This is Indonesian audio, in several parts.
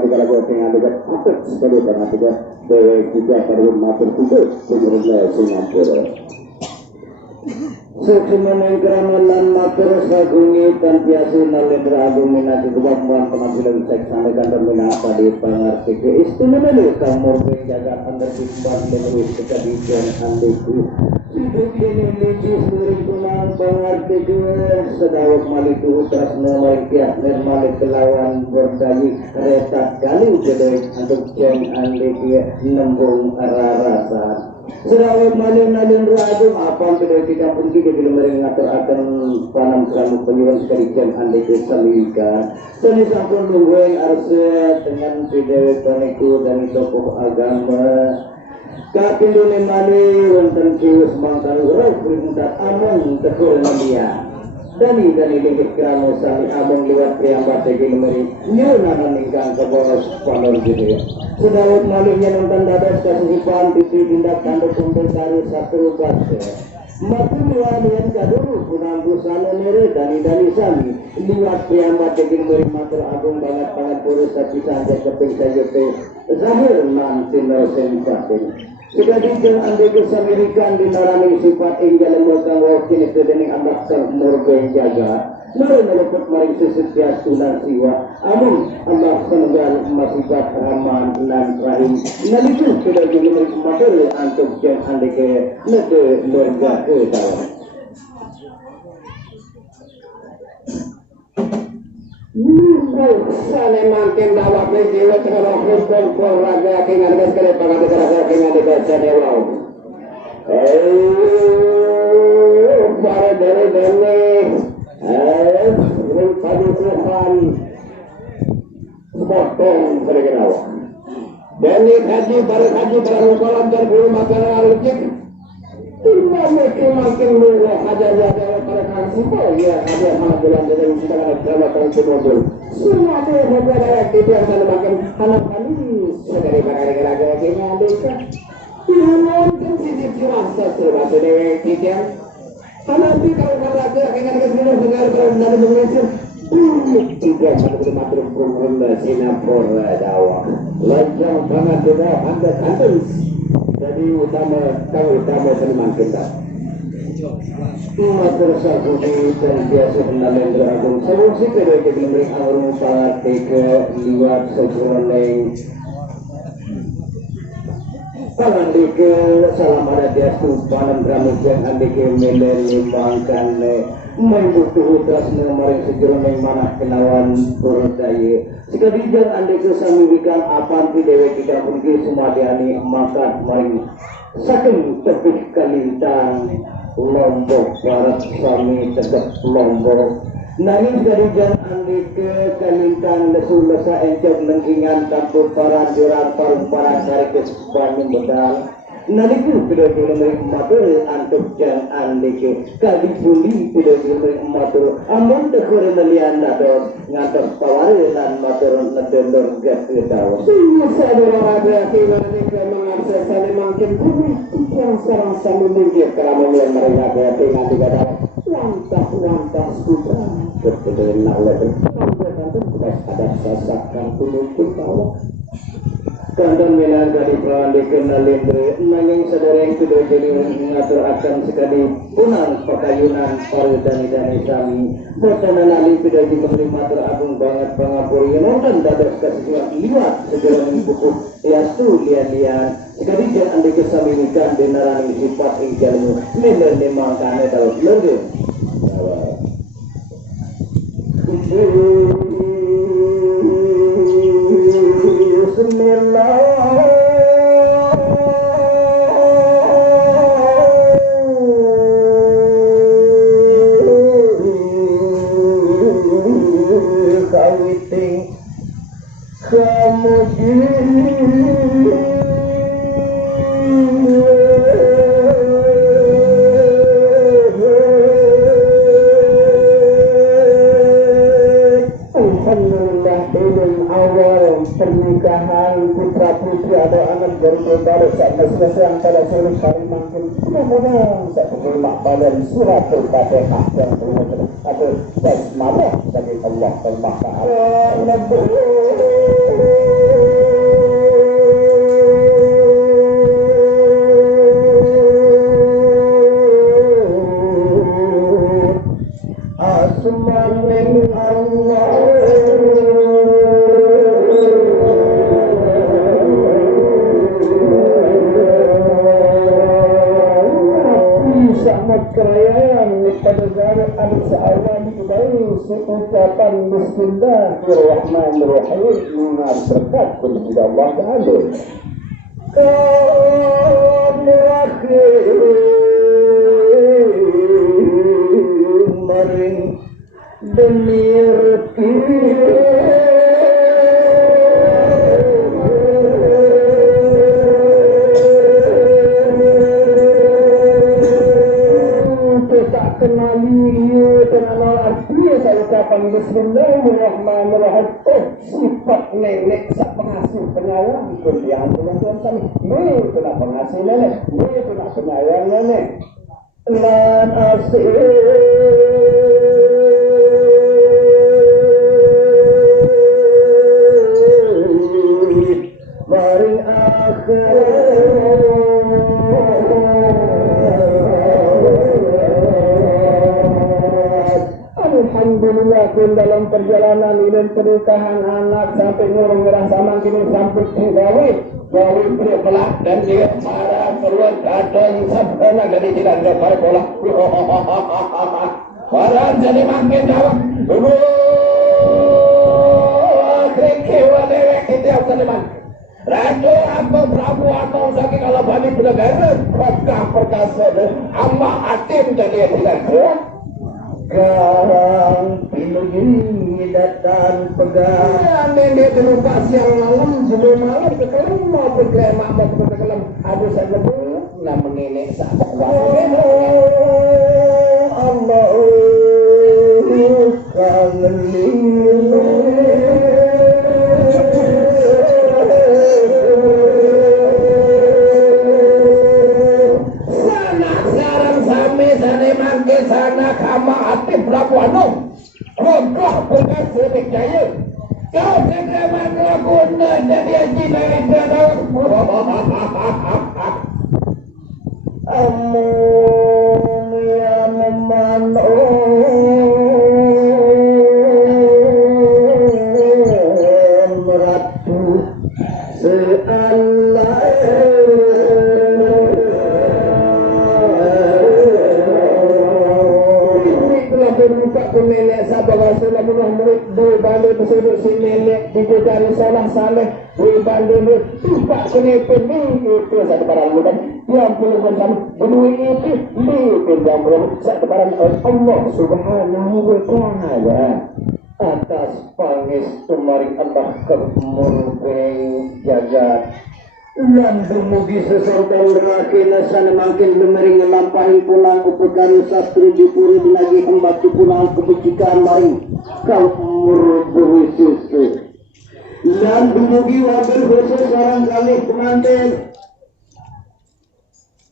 negara dengan juga patut sekali karena juga juga perlu matur juga pemerintah Singapura. Sekumane kramalan matur sagungi dan biasa nalendra agung minati kemampuan penampilan seks sampaikan dan minata di pangarti ke istimewa kamu menjaga penerbitan menulis kejadian andiku hidup ini licin murid kunang pangarti ke sedawat maliku utras nomor kiat nermalik kelawan berdali retak kali jadi untuk jeng andiku nembung rasa sedawat malin nalin ragu apa sudah kita pun kita belum mengatur akan panam kamu penyuruh sekalian anda kesalika dan sampun nungguin arsa dengan video peniku dan tokoh agama kapindune mali wonten kius mangkal urang perintah amon tekur dia Dani lingkip kerana sami abang lewat priambat tegil meri nyunanan ingkang kebos pandor gitu ya sedawat malingnya nonton dadas kasihipan titi tindak kandung kumpul taruh satu basa matu luanian kaduru punang busana nere dani sami lewat priambat tegil meri matur agung banget purus sapi saja keping saja zahir mantin rosen patin sudah dijeng anda kesamirikan di narani sifat inggal lembaga wakil itu dengan ambak murbe jaga lalu meluput maring sesetia sunan siwa amun ambak sengal masifat rahman dan rahim naliku sudah dijeng materi untuk jeng anda ke nete lembaga ke dalam sana makin dapat jiwa terhadap hukum raga dengan negara pangan negara dengan negara janelau. Para dari padu Tuhan potong berkenal. Dani haji para rukolan dan guru makanan alujik. Makin murah ada para kangsipol ya ada magelang dari sedangkan drama transmobil semua ada beberapa aktivitas yang sana makin anak kami segala bagara-gara kayaknya ada kan mungkin sisip rasa serba sudah kikian anak di kalau kata kayaknya ada sebelum dengar dari Indonesia tidak satu materi program Singapura dakwah lanjang banget sudah anda kantor jadi utama teman kita matur sagugi dan biasa penalendra agung solusi kedua kebelembering arum pati ke liwat sejuroneng palandike salam ada diastu panam dramujan andike melen limbangkan membutuh utras maring sejuroneng manah kenawan burdaya sekadijan andike samirikan apanti dewe kita pergi sumadiani makat maring saking tebih kalintang Lombok barat sami tegak Lombok nangis dari jan andi ke kalintang lesu lesa encok lengkingan tampuk para juran parum para sari ke Banyu Bedal naliku tidak boleh matur antuk jan andi ke kali puli tidak boleh matur amun tekur melian dados ngatur pawaran matur nedendor gas kedawon sadar ada kinani ke mengakses sane makin bumi yang sarang sami mungkin kerana yang mereka berarti nanti kata lantas sudah betul nak oleh ada sasak kan pun tahu kandang menan dari perawan dikenalin nanging saudara yang sudah jadi mengatur akan sekali punang perkawunan paru dan kami botanan ali sudah diberi matur agung banget pangapuri nonton dadas kasih liwat segera membuku yastu lian sekali jangan anda kesamirikan denarani sifat ingkalmu milen dimangkane dalam lege Bismillah kawiting pernikahan putra putri ada anak dari saudara sampai selesai antara suruh kali makin mudah-mudahan saya pukul makbalan surat Al-Fatihah yang bermutu atau basmalah bagi Allah dan Ta'ala ucapan Bismillahirrahmanirrahim dengan berkat kepada Allah Ta'ala. Kemarin demir kenali dengan artinya saya ucapan Bismillahirrahmanirrahim. Sifat nenek sak pengasuh penyayang kuliah tuan kami. Itu nak pengasuh nenek, itu nak penyayang nenek. Lan asih maring akhir. Alhamdulillah pun dalam perjalanan ini pernikahan anak sampai ngurung ngerasa makin sampai gawe beri pelak dan dia marah keluar kadang sabana jadi tidak ada pada pola marah jadi makin jawab kekewa dewek itu yang teman Raja apa Prabu atau sakit kalau balik ke negara perkasa amma atim jadi tidak kuat. Sekarang pilih datang pegang nenek terlupa siang malam sebelum malam kekelam mau berkemak mau berkelam ada saya lebih nak mengenek sahabat Allah kangen sana kama hati Prabu Anung rogoh bukan serik jaya kau terima guna jadi Aji dari dalam amun ya meman ratu seallah nenek sabar Rasulullah murid berbanding tersebut si nenek diberi solah saleh berbanding tupak kenepin itu satu barang bukan yang perlu bersama berdua itu yang perlu satu barang Allah subhanahu wa ta'ala atas pangestu maring Allah kemurung jagat lan dumugi sesorban rakina sana makin lemering lampahi pulang upekari sastri dipuri dinagi kembali pulang kebajikan maring kau murbuh susu lan dumugi wabil khusus orang kali pengantin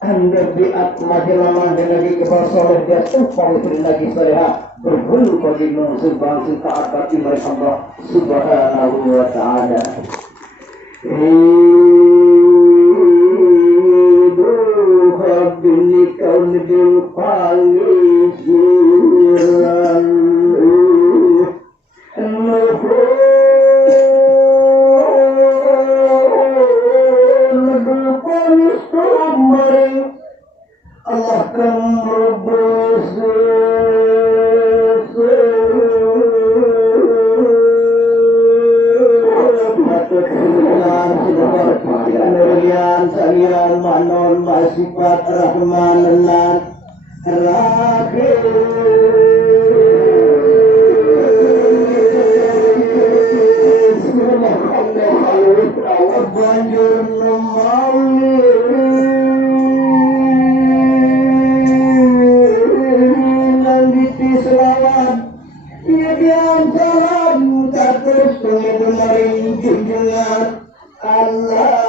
anda biat majelamah dinagi kepala soleh dia tumpang dinagi soleha berbulu bagi subhang taat bagi maring Allah subhanahu wa ta'ala. Ini kau lebih paling jiran lebih paling sumring Allah akan merebus Salian manon masifat rahmanan rahim Allah banjur memali nanti selawat ia diam salam tak terus pengen junjungan Allah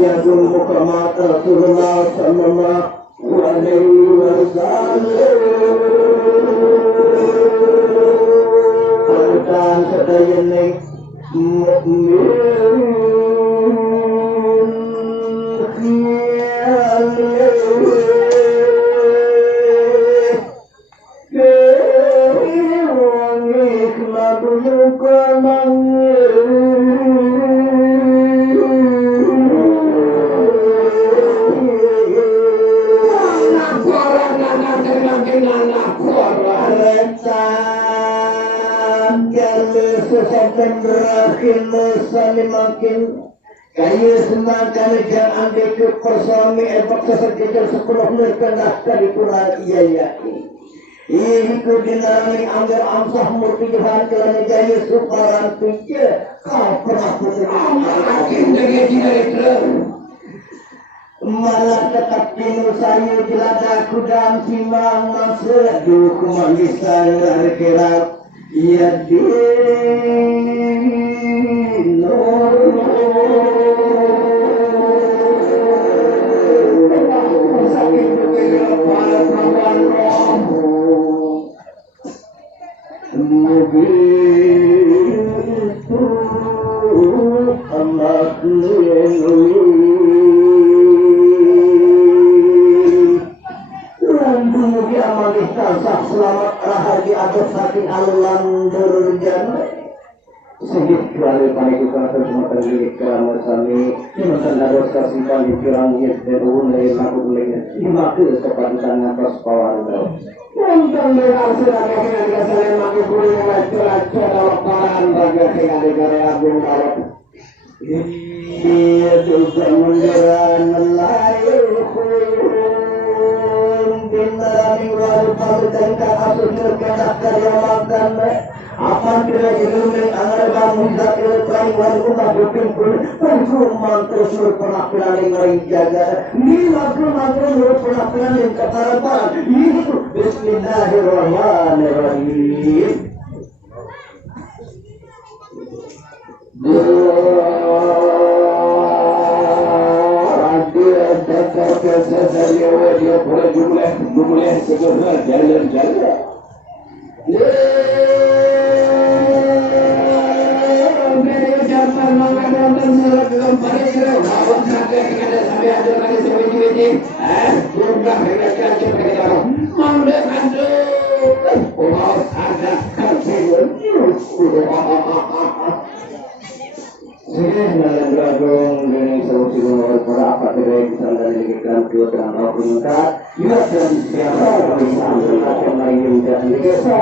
Nabiyatul Muhammad Rasulullah sallallahu alaihi wasallam dan sedayane mukmin sagale sesaken berakhir sami makin kayu semakan jangan dikut persami ebak sesajen sepuluh merkendah kadipura iya yakni iku dinarani anggar amsah murti Tuhan kelana jaya suparan tuja kau pernah akin dari malah tetap kinu saya jelada kudam simang maksud duku mangisan dari kerap iya dino sakit juga pada perempuan begitu amat kemudian amalih tasah selamat rahaji adat saking alam durjana sedikit kali panikukan semua terdiri kerama sami dimakan harus kasihkan dikirang yaitu dari laku lainnya dimakai kepanjang atas pawang untuk berhasil akhirnya dikasih makin boleh lacur-lacur dalam paran bagi negara agung dalam ia juga menjeran melayu dinarani waru pamujangkan asusur kenak karya makan apa kira ilmu angarga muzakir teraing waru umat berpimpul pengkuman terus berpenampilan yang lain jaga ini makhluk berpenampilan yang ketarapan itu bismillahirrahmanirrahim dia boleh jumlah segera jalan-jalan. Jangan mengadakan surat dalam parikir. Awak sampai ada sampai ada lagi sebenci-benci. Sudah mereka cerita manda aduh. Oh ada kajian. Ini dalam beragam dengan solusi nomor berapa dari kisah dari kita dua dan perintah juga dan siapa bisa akan lain dan kisah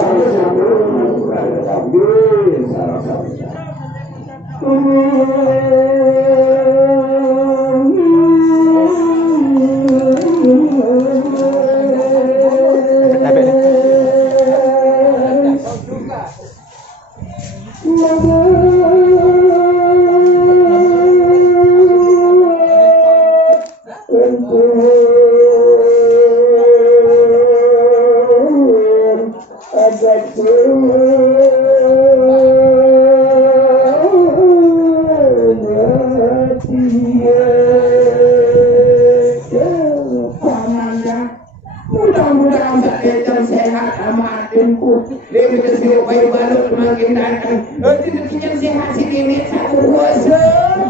mudah-mudahan saya sehat sama adinku. Dia bisa bayi baru makin datang. Tidaknya sehat sini satu kuasa.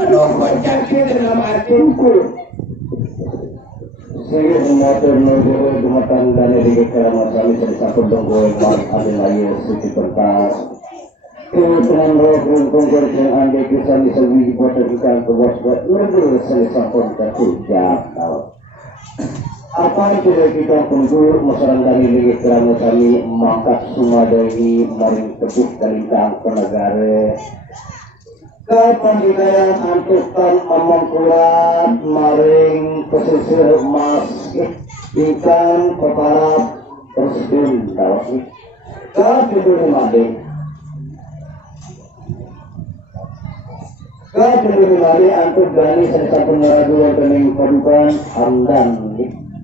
Loh kocak kita dalam adinku. Saya mengatur menurut jumatan dan dari kerama kami satu donggoy mas adilaya suci kertas. Kemudian roh beruntung kerjaan anda kisah disewi dibuatkan ke bos-bos negeri selesai kontak jatuh. Apa yang sudah kita tunggu masyarakat dari kerana kami mangkat semua dari maring tebuh dari ke negara ke pembicaraan antukan amangkulat maring pesisir emas ikan kepala presiden dawasi ke judul made ke judul made antuk gani serta peneraguan kening padukan andan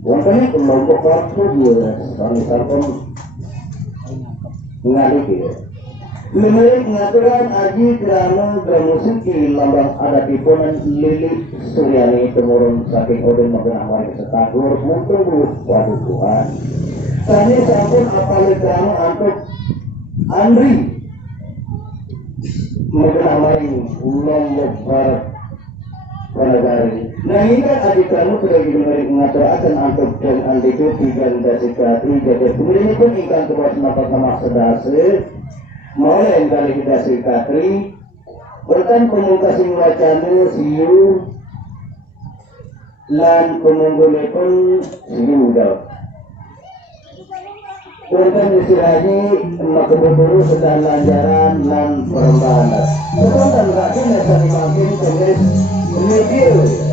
Wangkanya Lombok waktu dia misalkan mengadik ya. Menurut pengaturan Aji Kerame bermusik di lambang adat diponan Lili Suryani temurun saking Odin Magenawari setagur mungkin waduh Tuhan. Tanya sampun apalagi Kerame untuk Andri Magenawari Lombok Barat Panagari. Nah ini kan Aji Kerame sudah mengaturkan untuk dan andiku tiga disepakati jadi kemudian ini pun ikan kewas makan sama sedase mulai yang kali kita disepakati berkan komunikasi wacana siu lan komunikasi pun siu dah Kurkan istirahi makuburu sedang lanjaran dan perubahan. Sedangkan kaki nesa dimakin tulis review